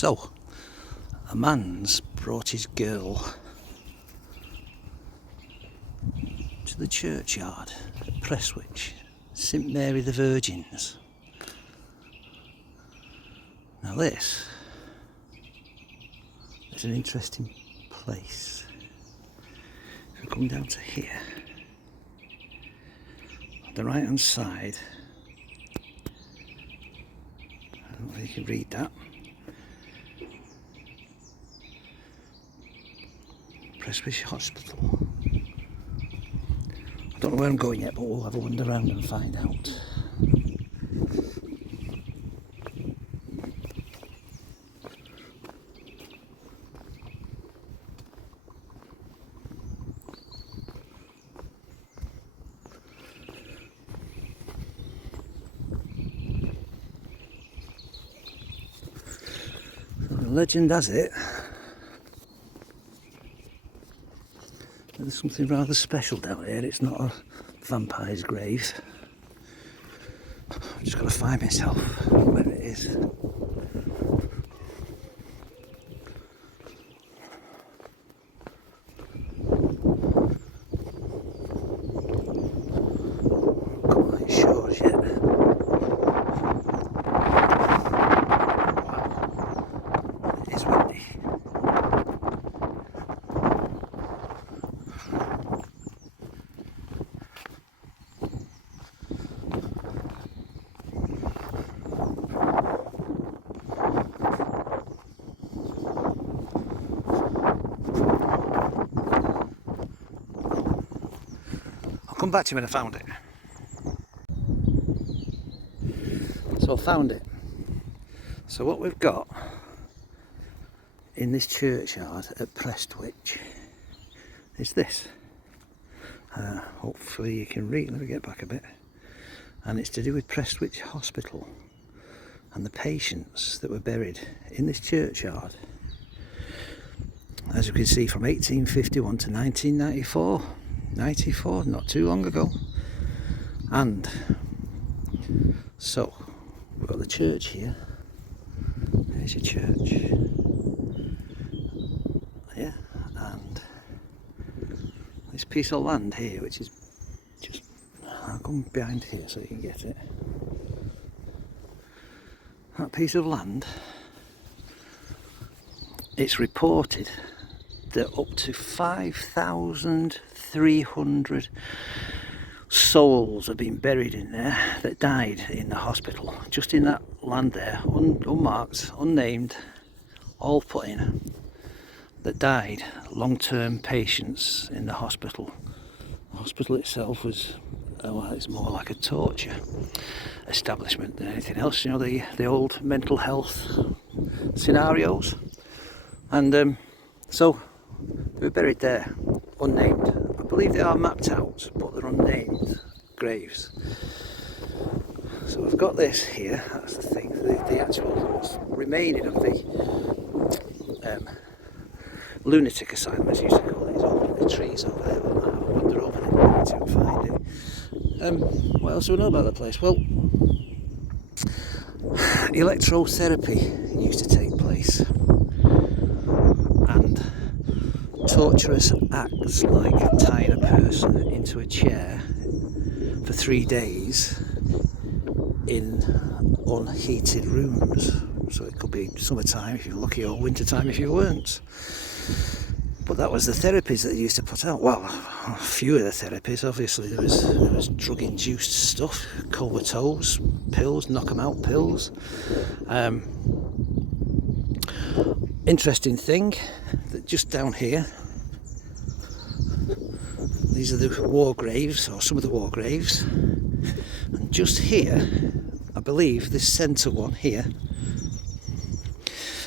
So, a man's brought his girl to the churchyard at Prestwich, St Mary the Virgins. Now this is an interesting place. If we come down to here, on the right hand side, I don't know if you can read that, Prestwich Hospital. I don't know where I'm going yet, but we'll have a wander around and find out. So the legend has it there's something rather special down here. It's not a vampire's grave. I've just got to find myself where it is. Not quite sure yet. Wow. It is windy. Come back to you when I found it. So I found it. So what we've got in this churchyard at Prestwich is this. Hopefully you can read. Let me get back a bit. And it's to do with Prestwich Hospital and the patients that were buried in this churchyard. As you can see, from 1851 to 1994. 94, not too long ago. And so we've got the church here. There's your church. Yeah, and this piece of land here, which is just, I'll come behind here so you can get it. That piece of land, it's reported that up to 5,300 souls have been buried in there that died in the hospital, just in that land there, unmarked, unnamed, all put in, that died, long-term patients in the hospital. The hospital itself was, well, it's more like a torture establishment than anything else, you know, the old mental health scenarios. And so they were buried there, unnamed. I believe they are mapped out, but they're unnamed graves. So we've got this here, that's the thing, the actual what's remaining of the lunatic asylum, as you used to call it, is over in the trees over there. I'll wander over there to find it. What else do we know about the place? Well, electrotherapy used to take place. And torturous acts like tying a person into a chair for 3 days in unheated rooms. So it could be summertime if you're lucky, or wintertime if you weren't. But that was the therapies that they used to put out. Well, a few of the therapies, obviously. There was drug-induced stuff, comatose pills, knock 'em out pills. Interesting thing that just down here, these are the war graves, or some of the war graves, and just here, I believe this centre one here,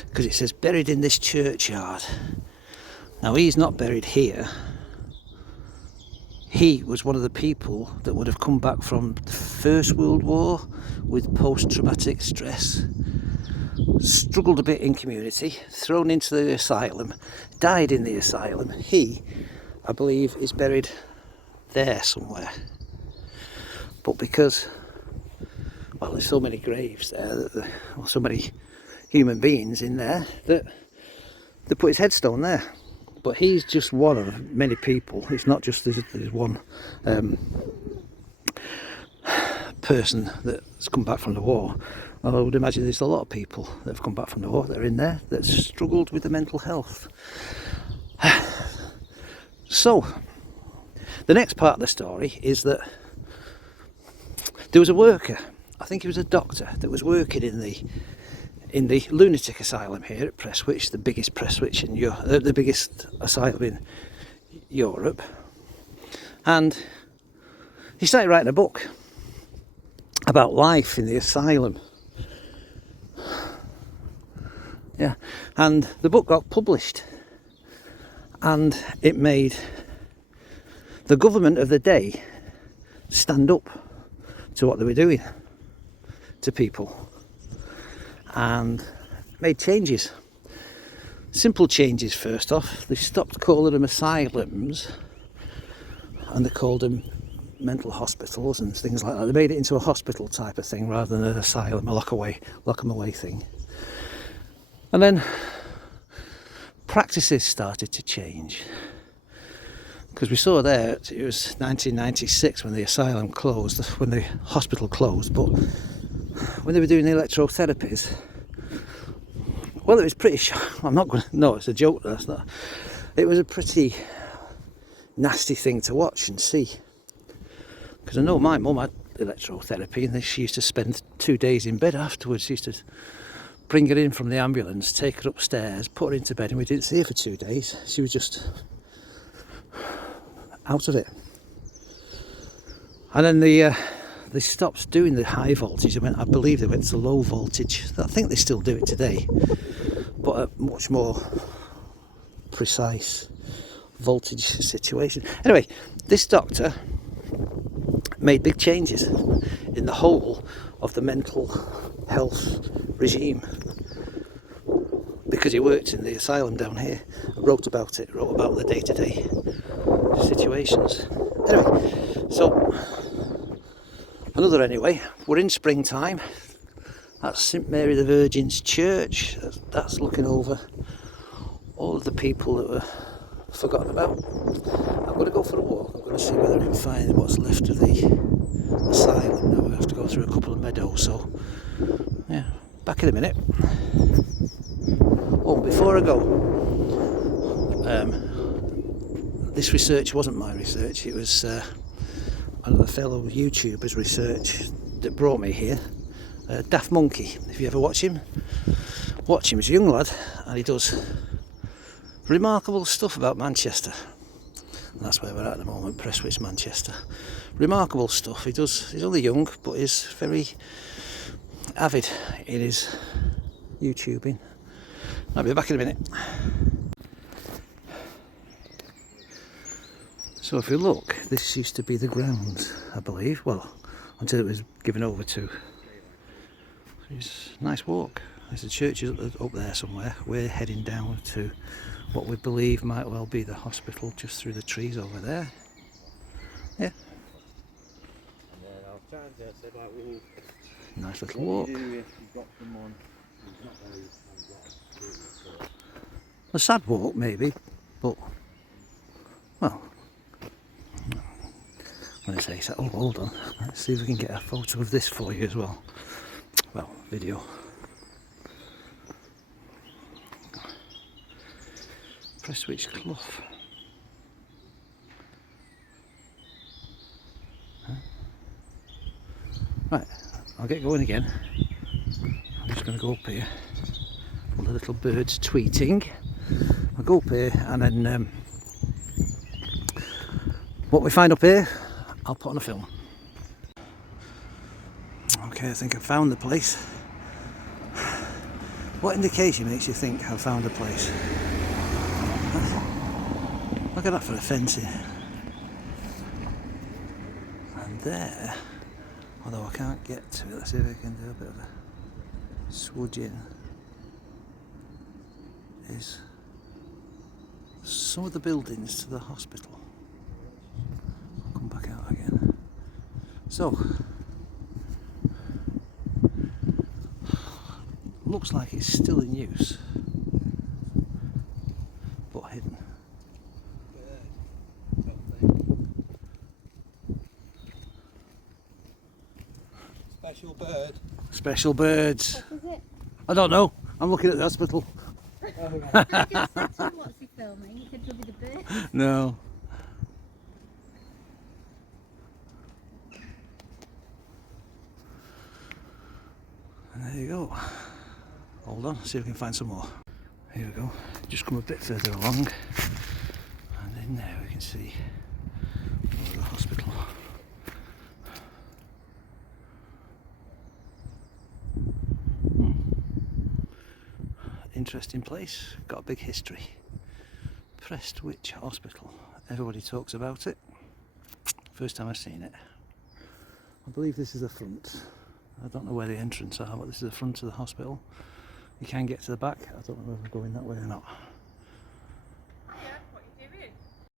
because it says buried in this churchyard. Now he's not buried here. He was one of the people that would have come back from the First World War with post-traumatic stress, struggled a bit in community, thrown into the asylum, died in the asylum. He, I believe, is buried there somewhere. But because, well, there's so many graves there, so many human beings in there that they put his headstone there. But he's just one of many people. It's not just there's one person that's come back from the war. I would imagine there's a lot of people that have come back from the war that are in there that struggled with the mental health. So, the next part of the story is that there was a worker, I think he was a doctor, that was working in the lunatic asylum here at Prestwich, the biggest Prestwich in the biggest asylum in Europe, and he started writing a book about life in the asylum. Yeah, and the book got published, and it made the government of the day stand up to what they were doing to people, and made changes. Simple changes. First off, they stopped calling them asylums and they called them mental hospitals and things like that. They made it into a hospital type of thing rather than an asylum, a lock 'em away thing. And then practices started to change, because we saw there it was 1996 when the asylum closed, when the hospital closed, but when they were doing the electrotherapies, well, it was pretty I'm not going to, no, it's a joke, that's not, it was a pretty nasty thing to watch and see, because I know my mum had electrotherapy and she used to spend 2 days in bed afterwards. She used to bring her in from the ambulance, take her upstairs, put her into bed, and we didn't see her for 2 days. She was just out of it. And then they stopped doing the high voltage. I believe they went to low voltage. I think they still do it today, but a much more precise voltage situation. Anyway, this doctor made big changes in the whole of the mental health regime, because he worked in the asylum down here, wrote about the day-to-day situations. Anyway, so we're in springtime. That's St Mary the Virgin's Church. That's looking over all of the people that were forgotten about. I'm going to go for a walk. I'm going to see whether I can find what's left of the asylum. Now we have to go through a couple of meadows, so yeah, back in a minute. Oh, before I go, this research wasn't my research. It was another fellow YouTuber's research that brought me here. Daft Monkey, if you ever watch him. He's a young lad and he does remarkable stuff about Manchester. And that's where we're at the moment, Prestwich, Manchester. Remarkable stuff. He's only young, but he's very avid in his YouTubing. I'll be back in a minute. So if you look, this used to be the grounds, I believe. Well, until it was given over to. It's a nice walk. There's a church up there somewhere. We're heading down to what we believe might well be the hospital, just through the trees over there. Yeah. Nice little walk. A sad walk maybe, but well, when I say sad, oh, hold on, let's see if we can get a photo of this for you as well. Well, video. Prestwich Clough. Huh? Right, I'll get going again. I'm just going to go up here. All the little birds tweeting. I'll go up here and then what we find up here, I'll put on a film. Okay, I think I've found the place. What indication makes you think I've found a place? Look at that for a fencing. And there, although I can't get to it, let's see if I can do a bit of a swudging, is some of the buildings to the hospital. I'll come back out again. So, looks like it's still in use, but hidden. Special bird. Special birds. What is it? I don't know. I'm looking at the hospital. I just said to him, what's he filming? He said, it'll be the bird. No. And there you go. Hold on, see if we can find some more. Here we go. Just come a bit further along, and in there we can see the hospital. Interesting place, got a big history. Prestwich Hospital. Everybody talks about it. First time I've seen it. I believe this is the front. I don't know where the entrance are, but this is the front of the hospital. You can get to the back. I don't know if we're going that way or not.